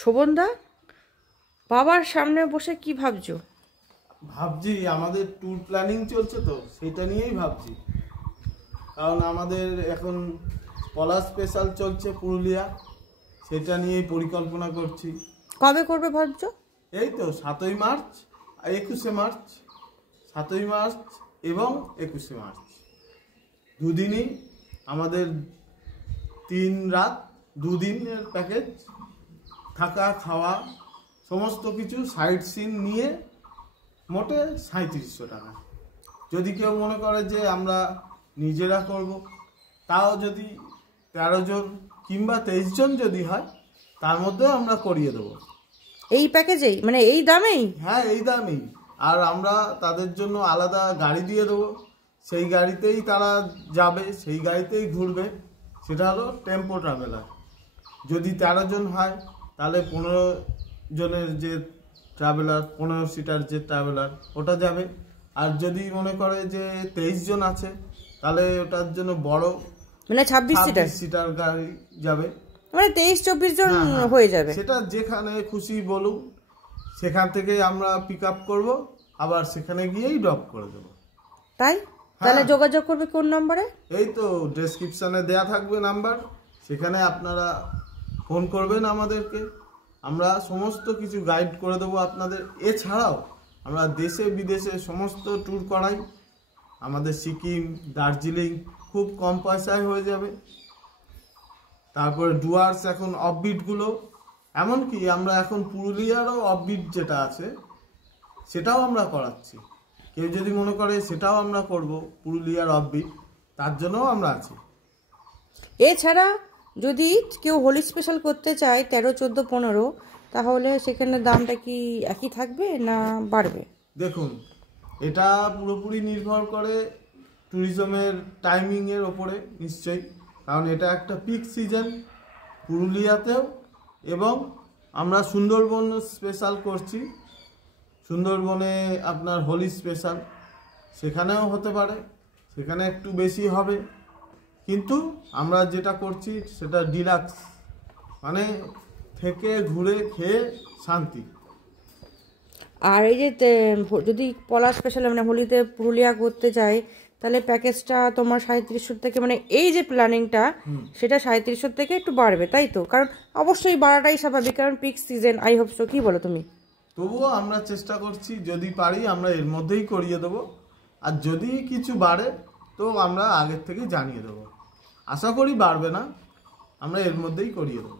শোভনদা, বাবার সামনে বসে কি ভাবছো? ভাবছি আমাদের ট্যুর প্ল্যানিং চলছে তো সেটা নিয়েই ভাবছি। কারণ আমাদের এখন পলাশ স্পেশাল চলছে পুরুলিয়া, সেটা নিয়েই পরিকল্পনা করছি। কবে করবে ভাবছো? এই তো 7ই মার্চ, 21শে মার্চ, 7ই মার্চ এবং 21শে মার্চ দুদিনই আমাদের 3 রাত 2 দিনের প্যাকেজ, থাকা খাওয়া সমস্ত কিছু সাইট সিন নিয়ে মোটে 3700 টাকা। যদি কেউ মনে করে যে আমরা নিজেরা করব, তাও যদি 13 জন কিংবা 23 জন যদি হয় তার মধ্যেও আমরা করিয়ে দেবো এই প্যাকেজেই, মানে এই দামেই? হ্যাঁ, এই দামেই। আর আমরা তাদের জন্য আলাদা গাড়ি দিয়ে দেবো, সেই গাড়িতেই তারা যাবে, সেই গাড়িতেই ঘুরবে। সেটা হলো টেম্পো ট্রাভেলার। যদি 13 জন হয় তাহলে 15 জনের যে ট্রাভেলার, 15 সিটার যে ট্রাভেলার ওটা যাবে। আর যদি মনে করে যে 23 জন আছে তাহলে ওটার জন্য বড়, মানে 26 সিটার গাড়ি যাবে, মানে 23-24 জন হয়ে যাবে। সেটা যেখানে খুশি বলুন, সেখান থেকে আমরা পিক আপ করবো, আবার সেখানে গিয়েই ড্রপ করে দেবো। তাই? তাহলে যোগাযোগ করবে কোন নম্বরে? এই তো ডেসক্রিপশনে দেয়া থাকবে নাম্বার, সেখানে আপনারা ফোন করবেন আমাদেরকে। আমরা সমস্ত কিছু গাইড করে দেবো আপনাদের। এছাড়াও আমরা দেশে বিদেশে সমস্ত ট্যুর করাই। আমাদের সিকিম, দার্জিলিং খুব কম পয়সায় হয়ে যাবে। তারপরে ডুয়ার্স, এখন অফবিটগুলো, এমনকি আমরা এখন পুরুলিয়ারও অফবিট যেটা আছে সেটাও আমরা করাচ্ছি। কেউ যদি মনে করে সেটাও আমরা করব, পুরুলিয়ার অফবিট, তার জন্যও আমরা আছি। এছাড়া যদি কেউ হোলি স্পেশাল করতে চায় 13, 14, 15, তাহলে সেখানে দামটা কি একই থাকবে না বাড়বে? দেখুন, এটা পুরোপুরি নির্ভর করে ট্যুরিজমের টাইমিংয়ের ওপরে নিশ্চয়ই। কারণ এটা একটা পিক সিজন পুরুলিয়াতেও, এবং আমরা সুন্দরবন স্পেশাল করছি। সুন্দরবনে আপনার হোলি স্পেশাল, সেখানেও হতে পারে, সেখানে একটু বেশি হবে। কিন্তু আমরা যেটা করছি সেটা ডিলাক্স, মানে থেকে ঘুরে খেয়ে শান্তি। আর এই যে যদি পলাশ স্পেশাল মানে হোলিতে পুরুলিয়া করতে চাই, তাহলে প্যাকেজটা তোমার 3700 থেকে, মানে এই যে প্ল্যানিংটা সেটা 3700 থেকে একটু বাড়বে, তাই তো? কারণ অবশ্যই বাড়াটাই স্বাভাবিক, কারণ peak season. I hope so, কি বলো তুমি? তবুও আমরা চেষ্টা করছি, যদি পারি আমরা এর মধ্যেই করিয়ে দেবো। আর যদি কিছু বাড়ে তো আমরা আগের থেকেই জানিয়ে দেবো। আশা করি বাড়বে না, আমরা এর মধ্যেই করিয়ে দেবো।